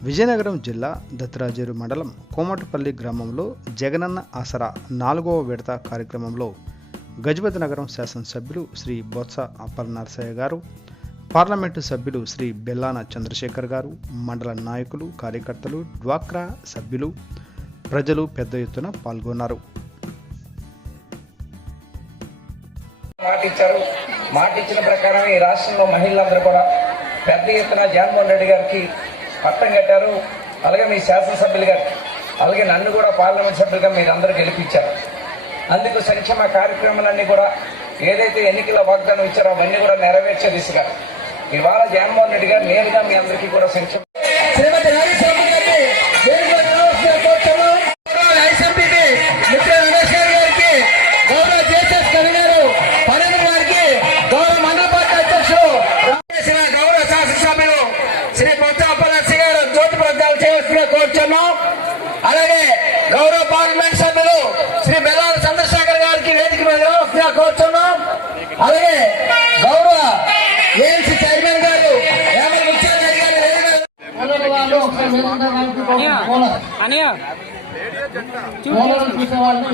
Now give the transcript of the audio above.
విజయనగరం జిల్లా దత్తరాజేరు మండలం కోమటపల్లి గ్రామంలో జగనన్న ఆసరా నాలుగవ విడత కార్యక్రమంలో గజపతి నగరం శాసనసభ్యులు శ్రీ బొత్స అప్పలనరసయ్య గారు పార్లమెంటు సభ్యులు శ్రీ బెల్లాన చంద్రశేఖర్ గారు మండల నాయకులు కార్యకర్తలు డ్వాక్రా సభ్యులు ప్రజలు పెద్ద ఎత్తున పాల్గొన్నారు. మాట ఇచ్చిన ప్రకారం ఈ రాష్ట్రంలో మహిళలందరూ కూడా పెద్ద ఎత్తున జగన్మోహన్ రెడ్డి గారికి పట్టం కట్టారు. అలాగే మీ శాసనసభ్యులు అలాగే నన్ను కూడా పార్లమెంట్ సభ్యులుగా మీరు అందరూ గెలిపించారు. అందుకు సంక్షేమ కార్యక్రమాలన్నీ కూడా ఏదైతే ఎన్నికల వాగ్దానం ఇచ్చారో అవన్నీ కూడా నెరవేర్చే దిశగా. ఇవాళ జగన్మోహన్ రెడ్డి గారు నేరుగా మీ అందరికీ కూడా సంక్షేమ శ్రీమతి గారు శ్రీ కొత్త కోరుచున్నాం అలాగే గౌరవ పార్లమెంట్ సభ్యులు శ్రీ బెల్లాల చంద్రశేఖర్ గారికి వేదిక మీద కోరుచున్నాం. అలాగే గౌరవ ఏఎంసీ చైర్మన్ గారు చూసేవాళ్ళని